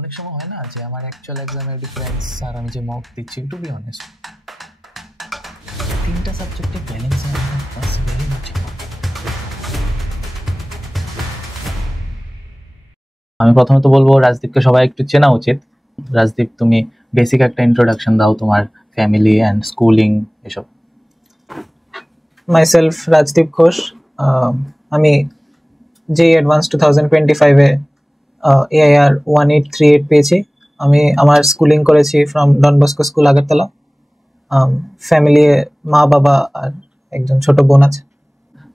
অনেক সময় হয় না যে আমার অ্যাকচুয়াল এক্সামের ডিফারেন্স আর আমি যে মক দিচ্ছি, টু বি অনেস্ট তিনটা সাবজেক্টে ব্যালেন্স ভেরি মাচ। আমি প্রথমত বলবো রাজদীপকে সবাই একটু চেনা উচিত। রাজদীপ, তুমি বেসিক একটা ইন্ট্রোডাকশন দাও তোমার ফ্যামিলি অ্যান্ড স্কুলিং এসব। মাইসেলফ রাজদীপ ঘোষ। আমি JEE অ্যাডভান্স 2025-এ AIR 1838 পেয়েছি। আমি আমার স্কুলিং করেছি from Don Bosco school Agartala. Family মা বাবা আর একজন ছোট বোন আছে।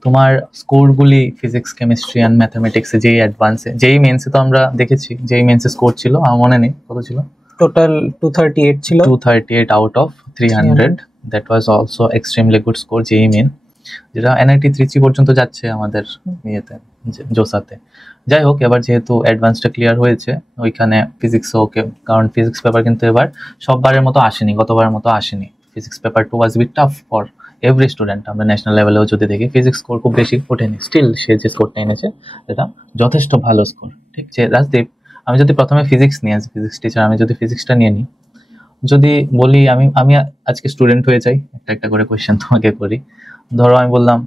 তোমার স্কোরগুলি ফিজিক্স কেমিস্ট্রি অ্যান্ড ম্যাথামেটিক্সে যেই অ্যাডভান্সে যেই মেন্সে তো আমরা দেখেছি, যেই মেন্সে স্কোর ছিল আমার মনে নেই কত ছিল, টোটাল 238 ছিল। 238 out of 300। That was also extremely good score যেই মেন, যেটা NIT ত্রিচি পর্যন্ত যাচ্ছে আমাদের ইয়েতে জোসাতে। যাই হোক, এবার যেহেতু অ্যাডভান্সটা ক্লিয়ার হয়েছে ওইখানে ফিজিক্সও ওকে, কারণ ফিজিক্স পেপার কিন্তু এবার সববারের মতো আসেনি, গতবারের মতো আসেনি। Physics paper 2 was B tough for every student. আমরা ন্যাশনাল লেভেলেও যদি দেখি ফিজিক্স স্কোর খুব বেশি ওঠেনি, স্টিল সে যে স্কোরটা এনেছে সেটা যথেষ্ট ভালো স্কোর। ঠিক আছে রাজদীপ, আমি যদি প্রথমে ফিজিক্স নিয়ে আসি, ফিজিক্স টিচার আমি যদি ফিজিক্সটা নিয়ে নিই, যদি বলি আমি আজকে স্টুডেন্ট হয়ে যাই, একটা করে কোয়েশ্চেন তোমাকে করি। ধরো আমি বললাম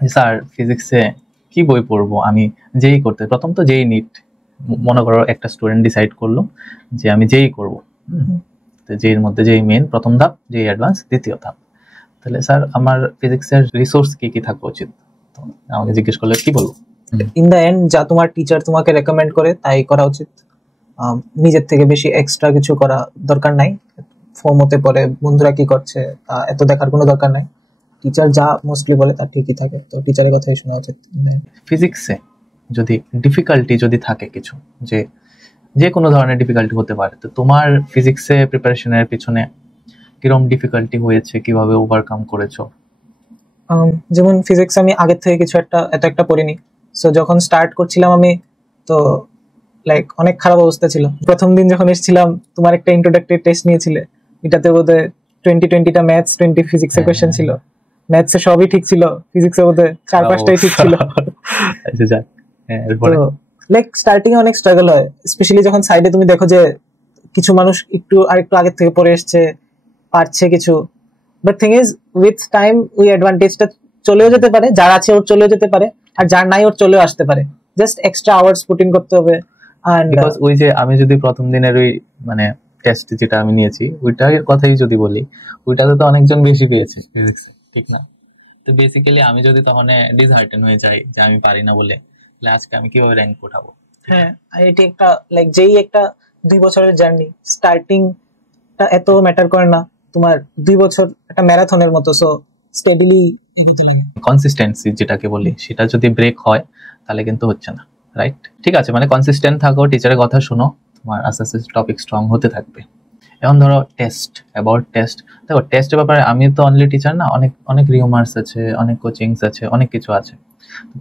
স্যার ফিজিক্সে কি বই পড়বো, আমি যেই করতে, প্রথম তো যেই নিট, মনে করো একটা স্টুডেন্ট ডিসাইড করলো যে আমি যেই করবো, তো যেই মধ্যে যেই মেন প্রথম ধাপ, যেই অ্যাডভান্স দ্বিতীয় ধাপ, তাহলে স্যার আমার ফিজিক্সের রিসোর্স কি কি থাকা উচিত, আমাকে জিজ্ঞেস করলে কি বলবো? ইন দ্য এন্ড যা তোমার টিচার তোমাকে রেকমেন্ড করে তাই করা উচিত। নিজের থেকে বেশি এক্সট্রা কিছু করা দরকার নাই। ফোমোতে পড়ে বন্ধুরা কি করছে এত দেখার কোনো দরকার নাই। টিচার যা মোস্টলি বলে তা ঠিকই থাকে, তো টিচারের কথাই শোনা উচিত। ফিজিক্সে যদি ডিফিকাল্টি যদি থাকে কিছু, যে কোনো ধরনের ডিফিকাল্টি হতে পারে, তো তোমার ফিজিক্সে প্রিপারেশনের পিছনে কিরকম ডিফিকাল্টি হয়েছে, কিভাবে ওভারকাম করেছো? যেমন ফিজিক্স আমি আগের থেকে কিছু এত একটা পড়িনি, সো যখন স্টার্ট করছিলাম আমি, তো লাইক অনেক খারাপ অবস্থা ছিল। প্রথম দিন যখন এসেছিলাম তোমার একটা ইন্ট্রোডাক্টরি টেস্ট নিয়েছিলে, এটাতে বোধহয় 20-20টা ম্যাথস 20 ফিজিক্সের কোয়েশ্চেন ছিল। ম্যাথসে সবই ঠিক ছিল, ফিজিক্সে বোধহয় 4-5টাই ঠিক ছিল। আচ্ছা যাক, এরপরে লাইক স্টার্টিং এ অনেক স্ট্রাগল হয়, স্পেশালি যখন সাইডে তুমি দেখো যে কিছু মানুষ আরেকটু আগের থেকে পড়ে এসছে, পারছে কিছু। But thing is with time ওই অ্যাডভান্টেজটা চলেও যেতে পারে, যার আছে ওর চলেও যেতে পারে, আর যার নাই ওর চলেও আসতে পারে। Just extra hours put in করতে হবে। বিকজ ওই যে আমি যদি প্রথম দিনের ওই মানে টেস্ট যেটা আমি নিয়েছি ওইটার কথাই যদি বলি, ওইটাতে তো অনেকজন বেশি পেয়েছে ফিজিক্সে, ঠিক না? তো বেসিক্যালি আমি যদি তখন ডিসহার্টেন হয়ে যাই যে আমি পারি না বলে, আজকে আমি কিভাবে র্যাঙ্ক উঠাবো? হ্যাঁ, এটি একটা লাইক যেই একটা 2 বছরের জার্নি, স্টার্টিংটা এত ম্যাটার করে না, তোমার 2 বছর একটা ম্যারাথনের মতো। সো স্টেডিলি এগোতে লাগে। কনসিস্টেন্সি যেটাকে বলি, সেটা যদি ব্রেক হয় তাহলে কিন্তু হচ্ছে না, রাইট? ঠিক আছে, মানে কনসিস্টেন্ট থাকো, টিচারের কথা শুনো, তোমার আস্তে আস্তে টপিক স্ট্রং হতে থাকবে। এখন ধরো টেস্ট, অ্যাবাউট টেস্ট, দেখো টেস্টের ব্যাপারে আমি তো অনলি টিচার না, অনেক অনেক রিউমার্স আছে, অনেক কোচিংস আছে, অনেক কিছু আছে।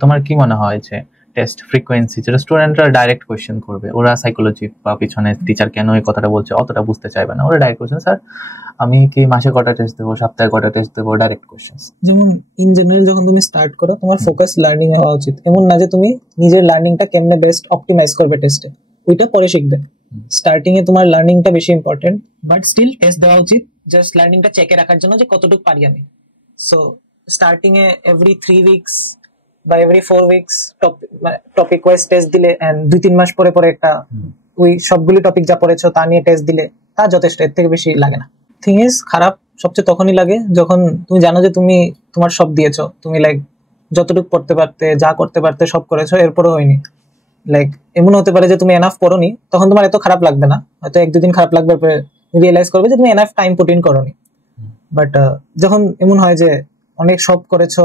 তোমার কি মনে হয় যে টেস্ট ফ্রিকোয়েন্সি, যেটা স্টুডেন্টরা ডাইরেক্ট কোয়েশ্চেন করবে, ওরা সাইকোলজি বা পিছনে টিচার কেন এই কথাটা বলছে অতটা বুঝতে চাইবে না, ওরা ডাইরেক্ট কোয়েশ্চেন, স্যার আমি কি মাসে কটা টেস্ট দেবো, সপ্তাহে কটা টেস্ট দেবো, ডাইরেক্ট কোয়েশ্চেন। যেমন ইন জেনারেল যখন তুমি স্টার্ট করো, তোমার ফোকাস লার্নিং এ হওয়া উচিত। এমন না যে তুমি নিজের লার্নিংটা কেমনে বেস্ট অপটিমাইজ করবে টেস্টে, ওইটা পরে শিখবে। স্টার্টিং এ তোমার লার্নিংটা বেশি ইম্পর্টেন্ট, বাট স্টিল টেস্ট দেওয়া উচিত জাস্ট লার্নিংটা চেকে রাখার জন্য যে কতটুকু পারি আমি। সো স্টার্টিং এ এভরি 3 উইকস বা every 4 weeks topic wise test দিলে, এন্ড 2-3 মাস পরে পরে একটা ওই সবগুলি টপিক যা পড়েছো তা নিয়ে টেস্ট দিলে তা যথেষ্ট, এর থেকে বেশি লাগে না। থিং ইজ খারাপ সবচেয়ে তখনই লাগে যখন তুমি জানো যে তুমি তোমার সব দিয়েছো, তুমি লাইক যতটুকু পড়তে পারতে, যা করতে পারতে সব করেছো, এরপরও হয়নি। লাইক এমন হতে পারে যে তুমি এনাফ পড়োনি, তখন তোমার এত খারাপ লাগবে না, হয়তো 1-2 দিন খারাপ লাগবে, পরে রিয়েলাইজ করবে যে তুমি এনাফ টাইম পুট ইন করোনি। বাট যখন এমন হয় যে অনেক সব করেছো,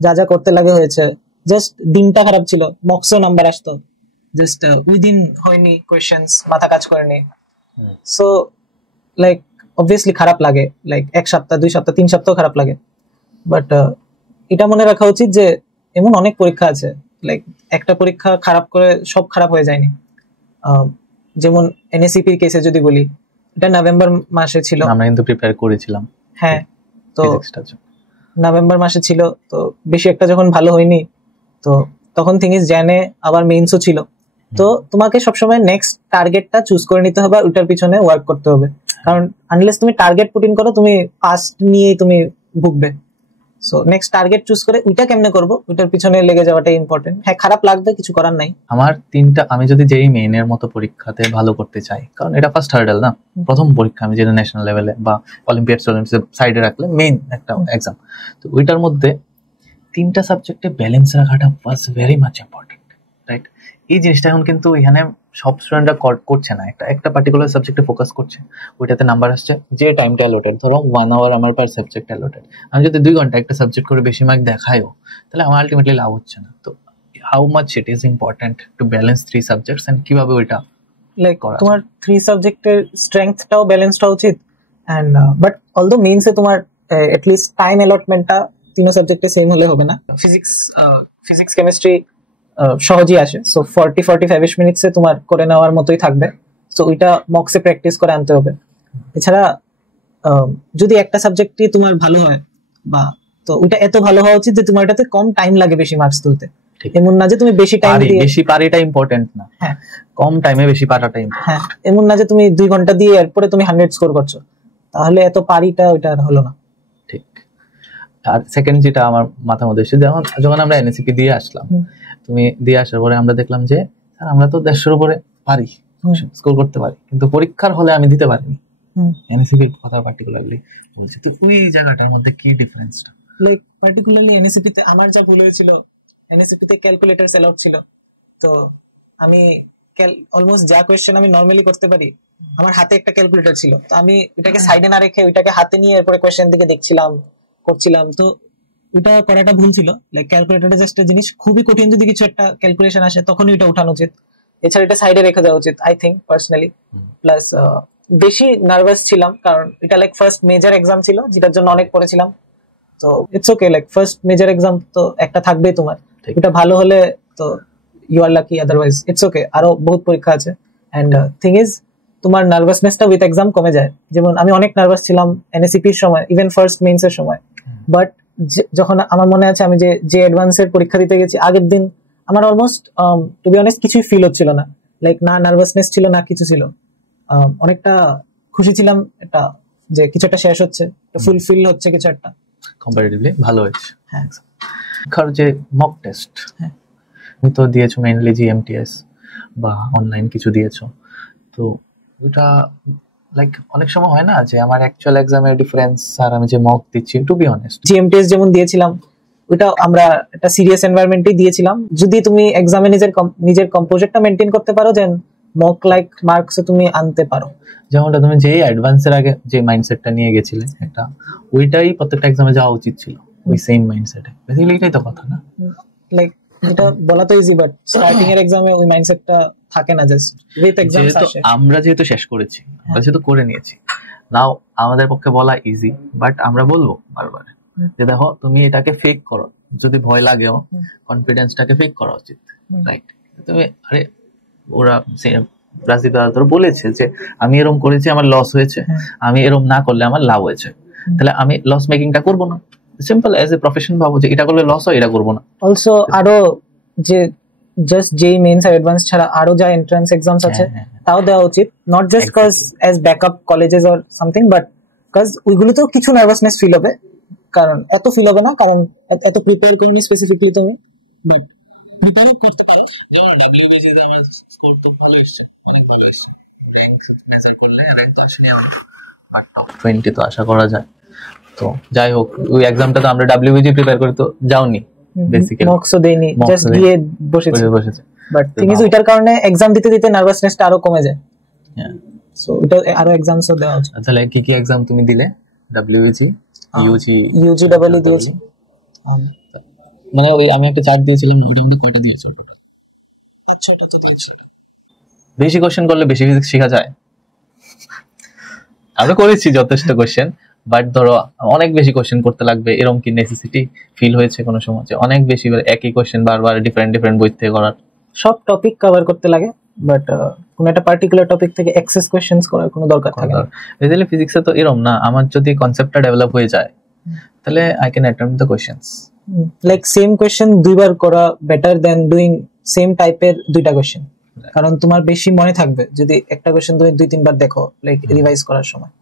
যা যা করতে লাগে হয়েছে, জাস্ট দিনটা খারাপ ছিল, মক্সও নাম্বার আসতো, জাস্ট উইদিন হয়নি, কোয়েশ্চেন্স মাথা কাজ করেনি, সো লাইক অবভিয়াসলি খারাপ লাগে। লাইক 1 সপ্তাহ, 2 সপ্তাহ, 3 সপ্তাহ খারাপ লাগে। বাট এটা মনে রাখা উচিত যে এমন অনেক পরীক্ষা আছে, লাইক একটা পরীক্ষা খারাপ করে সব খারাপ হয়ে যায়নি। যেমন NSCP কেসে যদি বলি, এটা নভেম্বর মাসে ছিল, আমরা কিন্তু প্রিপেয়ার করেছিলাম। হ্যাঁ, তো নভেম্বর মাসে ছিল, তো বেশি একটা যখন ভালো হয়নি, তো তখন থিং ইজ জানে আবার মেইনসও ছিল। তো তোমাকে সবসময় নেক্সট টার্গেটটা চুজ করে নিতে হবে, ওটার পিছনে ওয়ার্ক করতে হবে, কারণ আনলেস তুমি টার্গেট পুট ইন করো তুমি পাস্ট নিয়ে তুমি ভুগবে। সো নেক্সট টার্গেট চুজ করে ওইটা কেমনে করবো ওইটার পিছনে লেগে যাওয়াটাই ইম্পর্টেন্ট। হ্যাঁ খারাপ লাগবে, কিছু করার নাই। আমার তিনটা, আমি যদি যেই মেইনের মতো পরীক্ষাতে ভালো করতে চাই, কারণ এটা ফার্স্ট হার্ডেল না, প্রথম পরীক্ষা, আমি যেটা ন্যাশনাল লেভেলে বা অলিম্পিয়াড সাইডে রাখলে মেইন একটা এক্সাম, তো ওইটার মধ্যে তিনটা সাবজেক্টে ব্যালেন্স রাখাটা was very much important, right? এই জিনিসটা এখন কিন্তু এখানে সব স্টুডেন্টরা করছে না, একটা পার্টিকুলার সাবজেক্টে ফোকাস করছে, ওইটাতে নাম্বার আসছে, যে টাইমটা অ্যালোটেড, ধরো 1 আওয়ার আমার পার সাবজেক্ট অ্যালোটেড, আমি যদি 2 ঘন্টা একটা সাবজেক্ট করে বেশি মার্ক দেখাইও, তাহলে আমার আলটিমেটলি লাভ হচ্ছে না। তো how much it is important to balance 3 subjects and কিভাবে ওইটা লাইক তোমার 3 সাবজেক্টের স্ট্রেংথটাও ব্যালেন্সড হওয়া উচিত, এন্ড বাট অলদো মেইনসে তোমার এটলিস্ট টাইম অ্যালটমেন্টটা 3 সাবজেক্টে সেম হলে হবে না। ফিজিক্স কেমিস্ট্রি সহজেই আসে, সো 40-45 মিনিটসে তোমার করে নেওয়ার মতোই থাকবে, সো ওইটা মক্সে প্র্যাকটিস করে আনতে হবে। এছাড়া যদি একটা সাবজেক্টই তোমার ভালো হয় বা, তো ওইটা এত ভালো হওয়া উচিত যে তোমার এটাতে কম টাইম লাগে বেশি মার্কস তুলতে, এমন না যে তুমি বেশি টাইম দিয়ে, বেশি পারিটা ইম্পর্টেন্ট না, হ্যাঁ কম টাইমে বেশি পারাটা ইম্পর্টেন্ট, হ্যাঁ এমন না যে তুমি 2 ঘন্টা দিয়ে এরপরে তুমি 100 স্কোর করছো, তাহলে এত পারিটা ওইটা আর হলো না। ঠিক। আর সেকেন্ড যেটা আমার মাথার মধ্যে এসেছে, যখন আমরা এনএসিপি দিয়ে আসলাম, তুমি দিয়ে আসার পরে আমরা দেখলাম যে স্যার আমরা তো 150 উপরে পারি, স্কোর করতে পারি, কিন্তু পরীক্ষার হলে আমি দিতে পারিনি। এনএসিপি কথা পার্টিকুলারলি বলছি, তো ওই জায়গাটার মধ্যে কি ডিফারেন্সটা? লাইক পার্টিকুলারলি এনএসিপি তে আমার যা ভুল হয়েছিল, এনএসিপি তে ক্যালকুলেটরস অ্যালাউড ছিল, তো আমি অলমোস্ট যা কোয়েশ্চেন আমি নরমালি করতে পারি, আমার হাতে একটা ক্যালকুলেটর ছিল, তো আমি এটাকে সাইডে না রেখে ওইটাকে হাতে নিয়ে এরপরে কোয়েশ্চেন দিকে দেখছিলাম করছিলাম, তো ওটা করাটা ভুল ছিল। লাইক ক্যালকুলেটরটা জাস্ট একটা জিনিস, খুবই কঠিন যদি কিছু একটা ক্যালকুলেশন আসে তখনই ওটা উঠানো উচিত, এছাড়া এটা সাইডে রেখে দেওয়া উচিত আই থিঙ্ক পার্সোনালি। প্লাস বেশি নার্ভাস ছিলাম কারণ এটা লাইক ফার্স্ট মেজর এক্সাম ছিল, যেটার জন্য অনেক পড়েছিলাম, তো it's okay, like first major exam তো একটা থাকবেই তোমার, এটা ভালো হলে তো you are lucky, otherwise it's okay, আরো বহুত পরীক্ষা আছে। এন্ড থিং ইজ তোমার নার্ভাসনেসটা উইথ এক্সাম কমে যায়, যেমন আমি অনেক নার্ভাস ছিলাম এনএসিপির সময়, ইভেন ফার্স্ট মেইনস এর সময়, বাট যখন আমার মনে আছে আমি যে অ্যাডভান্সের পরীক্ষা দিতে গেছি, আগের দিন আমার অলমোস্ট টু বি অনেস্ট কিছুই ফিল হচ্ছিল না, লাইক না নার্ভাসনেস ছিল না কিছু ছিল, অনেকটা খুশি ছিলাম এটা যে কিছু একটা শেষ হচ্ছে, ফুলফিল হচ্ছে কিছু একটা, কম্পারেটিভলি ভালো হয়েছে। হ্যাঁ কারণ যে মক টেস্ট তুমি তো দিয়েছো মেইনলি জিএমটিএস বা অনলাইন কিছু দিয়েছো, তো ওটা লাইক অনেক সময় হয় না যে আমার অ্যাকচুয়াল এক্সামের ডিফারেন্স আর আমি যে মক দিচ্ছি, টু বি অনেস্ট জিএমটিএস যেমন দিয়েছিলাম ওটা আমরা একটা সিরিয়াস এনভায়রনমেন্টই দিয়েছিলাম, যদি তুমি এক্সামে নিজের কম্পোজারটা মেইনটেইন করতে পারো দেন মক লাইক মার্কস তুমি আনতে পারো। যেমনটা তুমি যে অ্যাডভান্সের আগে যে মাইন্ডসেটটা নিয়ে গেছিলে একটা, ওইটাই প্রত্যেকটা এক্সামে যাওয়া উচিত ছিল, ওই সেম মাইন্ডসেটে, বেসিক্যালি এটাই তো কথা না? লাইক এটা বলা তো ইজি, বাট স্টার্টিং এর এক্সামে ওই মাইন্ডসেটটা থাকে না, জাস্ট উইথ এক্সামস আসে। আমরা যেহেতু শেষ করেছি, আমরা যেহেতু করে নিয়েছি, নাও আমাদের পক্ষে বলা ইজি, বাট আমরা বলবো বারবার যে দেখো তুমি এটাকে ফেক করো, যদি ভয় লাগেও কনফিডেন্সটাকে ফেক করা উচিত, রাইট? তুমি আরে ওরা রাজীব দাদা তোর বলেছে যে আমি এরকম করেছি আমার লস হয়েছে, আমি এরকম না করলে আমার লাভ হয়েছে, তাহলে আমি লস মেকিংটা করবো না, সিম্পল এজ এ প্রফেশন ভাবো যে এটা করলে লস হয়, এটা করবো না। অলসো আরো যে জাস্ট যেই মেইনস আর অ্যাডভান্স ছাড়া আরো যা এন্ট্রান্স এক্সামস আছে তাও দেওয়া উচিত, not just cause as backup colleges or something, but cause ওইগুলোতেও কিছু নার্ভাসনেস ফিল হবে, কারণ এত ফিল হবে না, কারণ এত প্রিপেয়ার করনি স্পেসিফিকলি তুমি, বাট প্রিপেয়ার করতে পারো। যেমন ডব্লিউবিসি তে আমার স্কোর তো ভালো এসেছে, অনেক ভালো এসেছে, র‍্যাঙ্ক মেজার করলে র‍্যাঙ্ক তো আসেনি আমার, বাট টপ 20 তো আশা করা যায়। তো যাই হোক, ওই এক্সামটা তো আমরা ডব্লিউবিজি প্রিপেয়ার করে তো যাওনি, বেসিক্যালি মক্সও দেইনি, জাস্ট গিয়ে বসেছে, বাট থিং ইজ ওইটার কারণে এক্সাম দিতে দিতে নার্ভাসনেসটা আরো কমে যায়, সো এটা আরো এক্সামসও দেওয়া উচিত। তাহলে কি কি এক্সাম তুমি দিলে? ডব্লিউবিজি, ইউজি ডাবলই দিয়েছি, মানে ওই আমি একটা চার্ট দিয়েছিলাম, ওইটার মধ্যে কয়টা দিয়েছো? আচ্ছা ওটা তো দিয়েছি। বেশি কোশ্চেন করলে বেশি ফিজিক্স শেখা যায়? আমরা করেছি যথেষ্ট কোশ্চেন, বাট ধরো অনেক বেশি কোশ্চেন করতে লাগবে এরকম কি নেসেসিটি ফিল হয়েছে কোনো সময় যে অনেক বেশি একই কোশ্চেন বারবার ডিফারেন্ট বই থেকে করার? সব টপিক কভার করতে লাগে, বাট কোন একটা পার্টিকুলার টপিক থেকে এক্সেস কোশ্চেনস করার কোনো দরকার থাকে না। বেসিক্যালি ফিজিক্সে তো এরকম না, আমার যদি কনসেপ্টটা ডেভেলপ হয়ে যায় তাহলে I can attempt the questions, like same question দুইবার করা বেটার দ্যান ডুইং সেম টাইপের দুইটা কোশ্চেন। কারণ তোমার বেশি মনে থাকবে যদি একটা কোশ্চেন তুমি 2-3 বার দেখো, লাইক রিভাইজ করার সময়।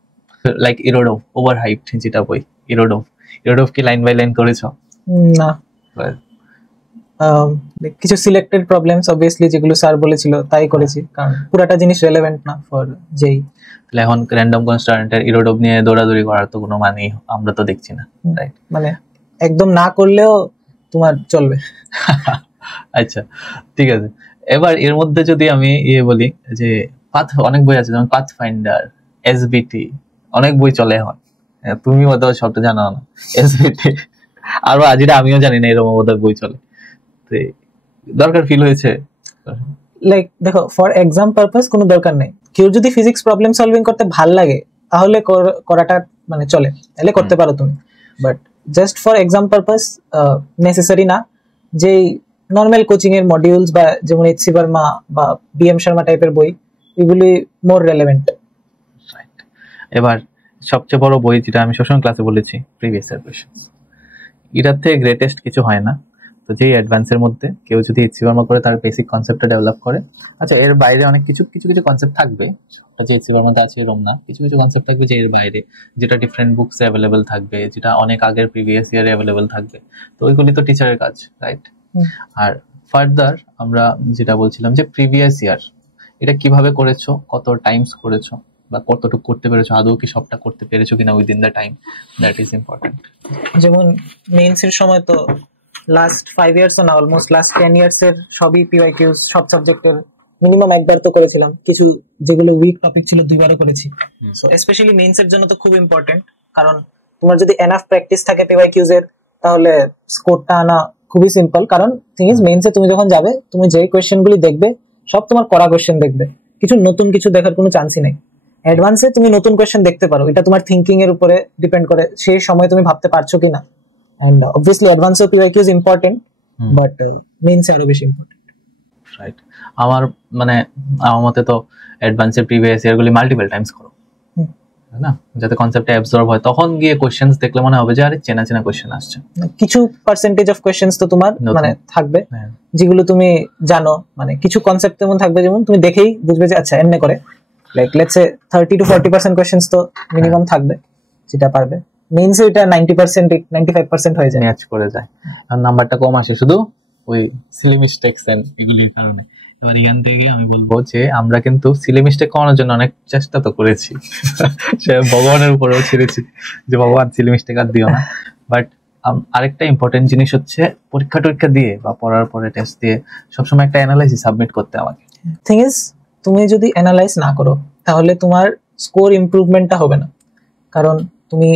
লাইক ইরোডভ, ওভার হাইপড যেটা বই, ইরোডভ কি লাইন বাই লাইন করেছো? না, কিছু সিলেক্টেড প্রবলেমস অবভিয়াসলি যেগুলো স্যার বলেছিল তাই করেছি, কারণ পুরাটা জিনিস রেলেভেন্ট না ফর যেই। তাহলে এখন র্যান্ডম কনস্ট্যান্টের ইরোডভ নিয়ে দৌড়াদৌড়ি করার তো কোনো মানেই আমরা তো দেখছি না, রাইট? মানে একদম না করলেও তোমার চলবে। আচ্ছা ঠিক আছে, এবার এর মধ্যে যদি আমি বলি যে পাথ, অনেক বই আছে যেমন পাথ ফাইন্ডার, এসবিটি, অনেক বই চলে এখন, তুমি বোধহয় সবটা জানো না, এসবিটি আরো যেটা আমিও জানি না এরকম বোধহয় বই চলে, তো দরকার ফিল হয়েছে? লাইক দেখো, ফর এক্সাম পারপাস কোনো দরকার নেই। কেউ যদি ফিজিক্স প্রবলেম সলভিং করতে ভাল লাগে তাহলে করাটা মানে চলে, তাহলে করতে পারো তুমি, but just for exam purpose necessary না। যে নর্মাল কোচিং এর মডিউলস বা যেমন এইচসি বর্মা বা বিএম শর্মা টাইপের বই, এগুলি মোর রেলেভেন্ট। এবার সবচেয়ে বড় বই যেটা আমি সবসময় ক্লাসে বলেছি, প্রিভিয়াস ইয়ার কোশ্চেনস, এটার থেকে গ্রেটেস্ট কিছু হয় না। তো যেই অ্যাডভান্সের মধ্যে কেউ যদি এইচসি বর্মা করে তার বেসিক কনসেপ্টটা ডেভেলপ করে, আচ্ছা এর বাইরে অনেক কিছু কনসেপ্ট থাকবে, যে এইচসি বর্মাতে আছে এরকম না, কিছু কনসেপ্ট থাকবে যে এর বাইরে, যেটা ডিফারেন্ট বুকসে অ্যাভেলেবেল থাকবে, যেটা অনেক আগের প্রিভিয়াস ইয়ারে অ্যাভেলেবেল থাকবে, তো ওইগুলি তো টিচারের কাজ, রাইট? আর ফার্দার আমরা যেটা বলছিলাম যে প্রিভিয়াস ইয়ার এটা কিভাবে করেছো, কত টাইমস করেছো, বা কতটুকু করতে পেরেছো, আদৌ কি সবটা করতে পেরেছো কিনা within the time, that is important. যেমন মেইনস এর সময় তো লাস্ট 5 ইয়ার্স না, অলমোস্ট লাস্ট 10 ইয়ার্স এর সবই পিওয়াইকিউস, সব সাবজেক্টের মিনিমাম একবার তো করেছিলাম, কিছু যেগুলো উইক টপিক ছিল 2বারও করেছি। সো স্পেশালি মেইনস এর জন্য তো খুব ইম্পর্টেন্ট, কারণ তোমার যদি এনাফ প্র্যাকটিস থাকে পিওয়াইকিউস এর, তাহলে স্কোরটা আনা খুবই সিম্পল। কারণ থিং ইজ, মেইনসে তুমি যখন যাবে, তুমি যেই কোয়েশ্চেনগুলি দেখবে সব তোমার করা কোয়েশ্চেন দেখবে, কিছু নতুন কিছু দেখার কোনো চান্সই নেই। অ্যাডভান্সে তুমি নতুন কোয়েশ্চেন দেখতে পারো, এটা তোমার থিঙ্কিং এর উপরে ডিপেন্ড করে, সেই সময় তুমি ভাবতে পারছো কিনা। And obviously advanced PYQ is important, but mains আরো বেশি ইম্পর্টেন্ট, রাইট? আমার মতে তো অ্যাডভান্সের প্রিভিয়াস ইয়ারগুলি মাল্টিপল টাইমস করো, না, যাতে কনসেপ্টটা অ্যাবজর্ব হয়, তখন গিয়ে কোশ্চেন্স দেখলে মনে হবে যে আরে চেনা কোশ্চেন আসছে। কিছু পার্সেন্টেজ অফ কোশ্চেন্স তো তোমার মানে থাকবে যেগুলো তুমি জানো, মানে কিছু কনসেপ্ট এমন থাকবে যেমন তুমি দেখেই বুঝবে যে আচ্ছা এমনি করে, লাইক লেটস সে 30-40% কোশ্চেন্স তো মিনিমাম থাকবে, যেটা পারবে। মেইনসে এটা 90% 95% হয়ে যায়, ম্যাচ করে যায়, আর নাম্বারটা কম আসে শুধু ওই সিলি মিস্টেকস এন্ড এগুলির কারণে। এবার এখান থেকে আমি বলবো যে আমরা কিন্তু সিলি মিস্টেক কমানোর জন্য অনেক চেষ্টা তো করেছি, সে ভগবানের উপরেও ছেড়েছি যে ভগবান সিলি মিস্টেক আর দিও না। বাট আরেকটা ইম্পর্টেন্ট জিনিস হচ্ছে পরীক্ষা দিয়ে বা পড়ার পরে টেস্ট দিয়ে সবসময় একটা অ্যানালাইসিস সাবমিট করতে আমাকে। থিং ইজ, তুমি যদি অ্যানালাইজ না করো তাহলে তোমার স্কোর ইমপ্রুভমেন্টটা হবে না, কারণ তুমি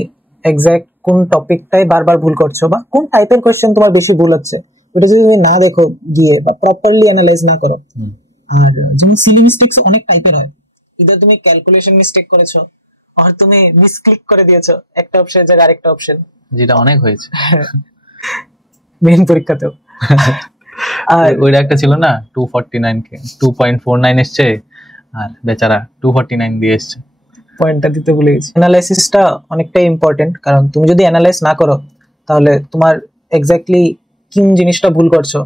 এক্সাক্ট কোন টপিকটাই বারবার ভুল করছো বা কোন টাইপের কোশ্চেন তোমার বেশি ভুল হচ্ছে, ওটা যদি তুমি না দেখো গিয়ে বা প্রপারলি অ্যানালাইজ না করো। আর যেমন সিলি মিস্টেকস অনেক টাইপের হয়, ইদার তুমি ক্যালকুলেশন মিস্টেক করেছো, আর তুমি মিসক্লিক করে দিয়েছো একটা অপশনের জায়গায় আরেকটা অপশন, যেটা অনেক হয়েছে মেইন পরীক্ষাতেও। আর ওইটা একটা ছিল না 249 কে 2.49 এসছে, আর বেচারা 249 দিয়ে এসছে, পয়েন্টটা দিতে ভুলে গেছি। অ্যানালাইসিসটা অনেকটাই ইম্পর্টেন্ট, কারণ তুমি যদি অ্যানালাইজ না করো তাহলে তোমার এক্স্যাক্টলি কোন জিনিসটা ভুল করছো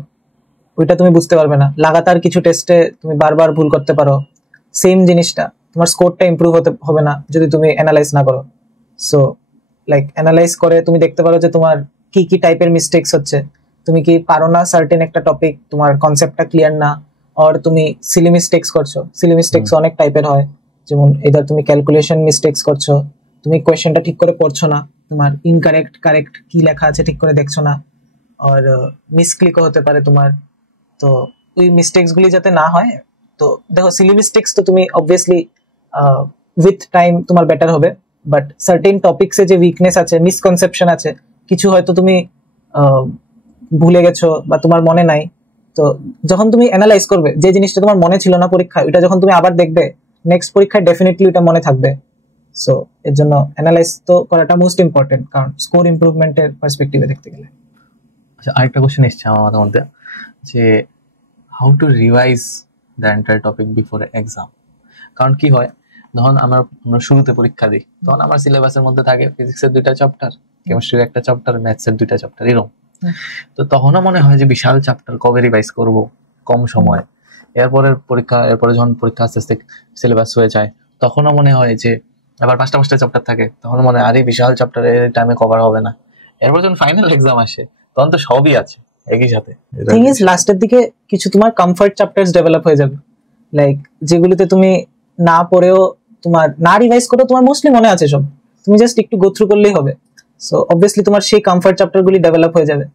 ওইটা তুমি বুঝতে পারবে না। লাগাতার কিছু টেস্টে তুমি বারবার ভুল করতে পারো সেম জিনিসটা, তোমার স্কোরটা ইমপ্রুভ হবে না যদি তুমি অ্যানালাইজ না করো। সো লাইক অ্যানালাইজ করে তুমি দেখতে পারো যে তোমার কি টাইপের মিস্টেকস হচ্ছে, তুমি কি পারো না সার্টেন একটা টপিক, তোমার কনসেপ্টটা ক্লিয়ার না, আর তুমি সিলি মিস্টেকস করছো। সিলি মিস্টেকস অনেক টাইপের হয়, যেমন এদার তুমি ক্যালকুলেশন মিস্টেকস করছো, তুমি কোয়েশ্চেনটা ঠিক করে পড়ছো না, তোমার কারেক্ট কি লেখা আছে ঠিক করে দেখছো না, আর মিসক্লিকও হতে পারে তোমার। তো ওই মিস্টেকস গুলি যাতে না হয়, তো দেখো সিলি মিস্টেকস তো তুমি অবভিয়াসলি উইথ টাইম তোমার বেটার হবে, বাট সার্টেন টপিকসে যে উইকনেস আছে, মিসকনসেপশন আছে, কিছু হয়তো তুমি ভুলে গেছো বা তোমার মনে নাই, তো যখন তুমি অ্যানালাইজ করবে যে জিনিসটা তোমার মনে ছিল না পরীক্ষায়, ওটা যখন তুমি আবার দেখবে নেক্সট পরীক্ষায় ডেফিনেটলি ওটা মনে থাকবে। সো এর জন্য অ্যানালাইজ তো করাটা মোস্ট ইম্পর্টেন্ট, কারণ স্কোর ইমপ্রুভমেন্টের পার্সপেক্টিভে দেখতে গেলে। আচ্ছা, আরেকটা কোশ্চেন এসছে আমার মাথার মধ্যে যে how to revise the entire topic before exam. কারণ কি হয়, যখন আমরা শুরুতে পরীক্ষা দিই তখন আমার সিলেবাসের মধ্যে থাকে ফিজিক্সের 2টা চ্যাপ্টার, কেমিস্ট্রির একটা চ্যাপ্টার, ম্যাথসের 2টা চ্যাপ্টার, এরকম। তো তখনও মনে হয় যে বিশাল চ্যাপ্টার কবে রিভাইজ করব কম সময়। এরপরে যখন পরীক্ষা আস্তে আস্তে সিলেবাস হয়ে যায়, তখনও মনে হয় যে আবার 5টা চ্যাপ্টার থাকে, তখন মনে হয় আরে বিশাল চ্যাপ্টার এই টাইমে কভার হবে না। এরপর যখন ফাইনাল এক্সাম আসে তখন তো সবই আছে একই সাথে। থিং ইজ লাস্টের দিকে কিছু তোমার কমফর্ট চ্যাপ্টার্স ডেভেলপ হয়ে যাবে, লাইক যেগুলোতে তুমি না পড়েও তোমার না রিভাইজ করেও তোমার মোস্টলি মনে আছে সব, তুমি জাস্ট একটু গো থ্রু করলেই হবে। সো অবভিয়াসলি তোমার সেই কমফর্ট চ্যাপ্টারগুলি ডেভেলপ হয়ে যাবে।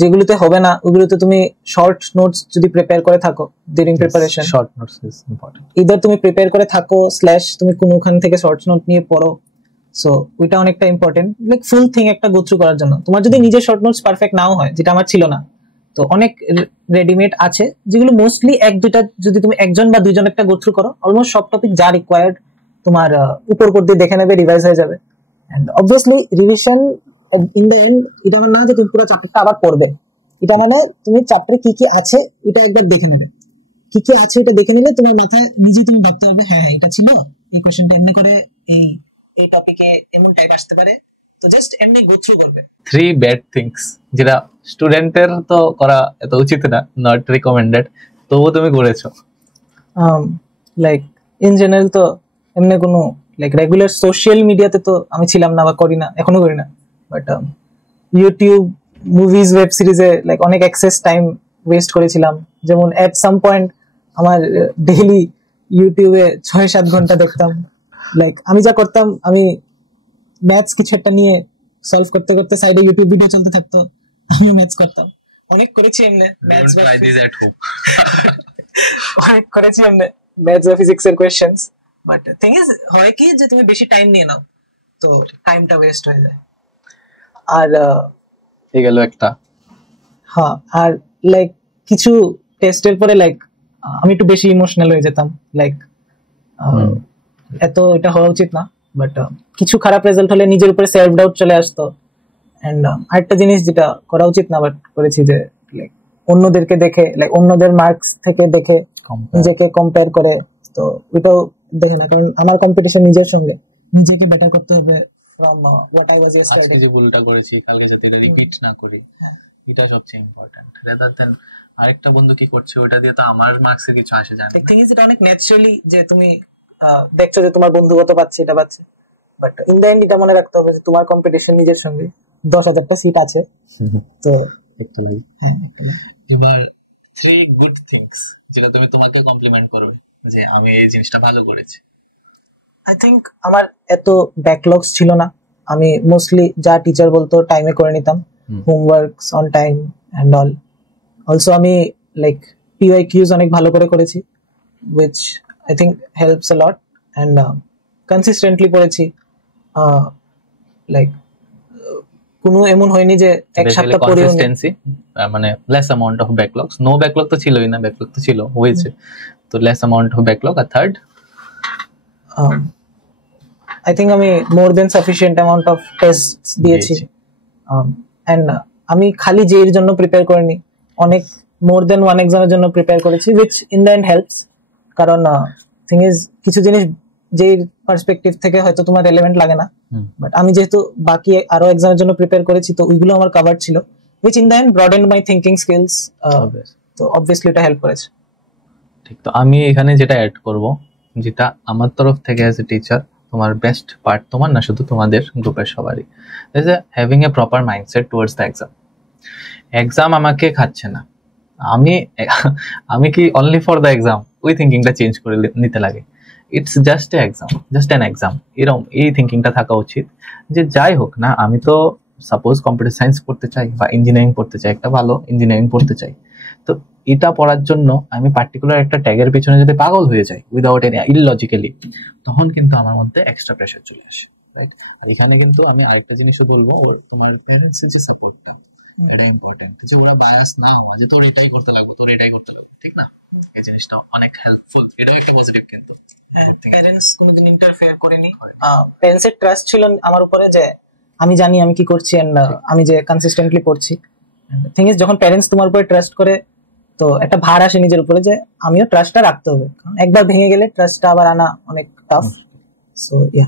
যেগুলোতে হবে না ওগুলোতে তুমি শর্ট নোটস যদি প্রিপেয়ার করে থাকো during preparation, short notes is important. Either তুমি প্রিপেয়ার করে থাকো স্ল্যাশ তুমি কোনোখান থেকে শর্ট নোট নিয়ে পড়ো। সো ওইটা অনেকটা ইম্পর্টেন্ট, লাইক ফুল থিং একটা গো থ্রু করার জন্য। তোমার যদি নিজের শর্ট নোটস পারফেক্ট নাও হয়, যেটা আমার ছিল না, তো অনেক রেডিমেড আছে যেগুলো মোস্টলি এক দুইটা যদি তুমি একজন বা দুইজন একটা গো থ্রু করো, অলমোস্ট সব টপিক যা রিকোয়ার্ড তোমার উপর দিয়ে দেখে নেবে, রিভাইজ হয়ে যাবে। And obviously revision in the end এটা মানে না যে তুমি পুরো চ্যাপ্টারটা আবার পড়বে, এটা মানে তুমি চ্যাপ্টারে কি কি আছে এটা একবার দেখে নেবে। কি কি আছে এটা দেখে নিলে তোমার মাথায় নিজেই তুমি ভাবতে পারবে হ্যাঁ এটা ছিল, এই কোশ্চেনটা এমনি করে, এই এই টপিকে এমন টাইপ আসতে পারে, তো জাস্ট এমনি গো থ্রু করবে। 3 ব্যাড থিংস যেটা স্টুডেন্টের তো করা এত উচিত না, নট রিকমেন্ডেড, তবুও তুমি করেছো। লাইক ইন জেনারেল তো এমনি কোনো লাইক রেগুলার সোশ্যাল মিডিয়াতে তো আমি ছিলাম না বা করি না, এখনো করি না, বাট ইউটিউব, মুভিজ, ওয়েব সিরিজে লাইক অনেক অ্যাক্সেস টাইম ওয়েস্ট করেছিলাম। যেমন এট সাম পয়েন্ট আমার ডেইলি ইউটিউবে 6-7 ঘন্টা দেখতাম। লাইক আমি যা করতাম, আমি ম্যাথস কিছু একটা নিয়ে সলভ করতে করতে সাইডে ইউটিউব ভিডিও চলতে থাকতো, আমিও ম্যাথস করতাম। অনেক করেছি এমনি ম্যাথস বা অনেক করেছি এমনি ম্যাথস বা ফিজিক্স এর কোশ্চেনস। বাট থিং ইজ হয় কি যে তুমি বেশি টাইম নিয়ে নাও তো টাইমটা ওয়েস্ট হয়ে যায়। আর এই গেল একটা। হ্যাঁ, আর লাইক কিছু টেস্টের পরে লাইক আমি একটু বেশি ইমোশনাল হয়ে যেতাম, লাইক এত এটা হওয়া উচিত না, বাট কিছু খারাপ রেজাল্ট হলে নিজের উপরে সেলফ ডাউট চলে আসতো। এন্ড আরেকটা জিনিস যেটা করা উচিত না বাট করেছি, যে লাইক অন্যদেরকে দেখে, লাইক অন্যদের মার্কস থেকে দেখে নিজেকে কম্পেয়ার করে, তো ওইটাও দেখে না, কারণ আমার কম্পিটিশন নিজের সঙ্গে, নিজেকে বেটার করতে হবে from what I was yesterday. আজকে যে ভুলটা করেছি কালকে যাতে এটা রিপিট না করি, এটা সবচেয়ে ইম্পর্টেন্ট, রাদার দেন আরেকটা বন্ধু কি করছে ওটা দিয়ে তো আমার মার্কসে কিছু আসে যায় না। থিং ইজ এটা অনেক ন্যাচারালি যে তুমি দেখছো যে তোমার বন্ধু কত পাচ্ছে, এটা পাচ্ছে, বাট ইন দ্য এন্ড এটা মনে রাখতে হবে যে তোমার কম্পিটিশন নিজের সঙ্গে। 10,000টা সিট আছে, তো একটু লাগে। এবার 3 গুড থিংস যেটা তুমি তোমাকে কমপ্লিমেন্ট করবে যে আমি এই জিনিসটা ভালো করেছি। আই থিংক আমার এত ব্যাকলগস ছিল না, আমি মোস্টলি যা টিচার বলতো টাইমে করে নিতাম, homeworks on time and all. Also আমি লাইক PYQs অনেক ভালো করে করেছি, which I think helps a lot, and consistently পড়েছি। লাইক কোনো এমন হয়নি যে এক সপ্তাহ পড়েও কনসিস্টেন্সি, মানে less amount of backlogs, no backlog তো ছিলই না, ব্যাকলগ তো ছিল হয়েছে, তো লেস অ্যামাউন্ট অফ ব্যাকলগ। আর থার্ড I think আমি more than sufficient amount of tests দিয়েছি, এন্ড আমি খালি জেইর জন্য প্রিপেয়ার করিনি, অনেক মোর দেন ওয়ান এক্সামের জন্য প্রিপেয়ার করেছি, which in the end helps, কারণ থিং ইজ কিছু জিনিস জেইর পার্সপেক্টিভ থেকে হয়তো তোমার রেলেভেন্ট লাগে না, বাট আমি যেহেতু বাকি আরো এক্সামের জন্য প্রিপেয়ার করেছি তো ওইগুলো আমার কভার ছিল, which in the end broadened my thinking skills, তো obviously এটা হেল্প করেছে। ঠিক, তো আমি এখানে যেটা অ্যাড করব, যেটা আমার তরফ থেকে অ্যাজ এ টিচার তোমার বেস্ট পার্ট, তোমার না শুধু তোমাদের গ্রুপের সবারই, is having a proper mindset towards the exam. Exam আমাকে খাচ্ছে না, আমি কি অনলি ফর দ্য এক্সাম ওই থিঙ্কিংটা চেঞ্জ করে নিতে লাগে। It's just a exam, just an exam, এরকম এই থিঙ্কিংটা থাকা উচিত যে যাই হোক না, আমি তো সাপোজ কম্পিউটার সায়েন্স পড়তে চাই বা ইঞ্জিনিয়ারিং পড়তে চাই, একটা ভালো ইঞ্জিনিয়ারিং পড়তে চাই, তো এটা পড়ার জন্য আমি পার্টিকুলার একটা ট্যাগের পিছনে যদি পাগল হয়ে যাই উইদাউট এনি ইললজিক্যালি, তখন কিন্তু আমার মধ্যে এক্সট্রা প্রেশার চলে আসে, রাইট? আর এখানে কিন্তু আমি আরেকটা জিনিসও বলবো, ওর তোমার প্যারেন্টসের যে সাপোর্টটা, এটা ইম্পর্টেন্ট, যে ওরা বায়াস না হওয়া যে তোর এটাই করতে লাগবে, তোর এটাই করতে লাগবে, ঠিক না? এই জিনিসটা অনেক হেল্পফুল, এটাও একটা পজিটিভ। কিন্তু প্যারেন্টস কোনোদিন ইন্টারফেয়ার করেনি, প্যারেন্টসের ট্রাস্ট ছিল আমার উপরে যে আমি জানি আমি কি করছি, এন্ড আমি যে কনসিস্টেন্টলি পড়ছি। থিং ইজ যখন প্যারেন্টস তোমার উপরে ট্রাস্ট করে তো একটা ভার আসে নিজের উপরে যে আমিও ট্রাস্টটা রাখতে হবে, একবার ভেঙে গেলে ট্রাস্টটা আবার আনা অনেক টাফ। So yeah.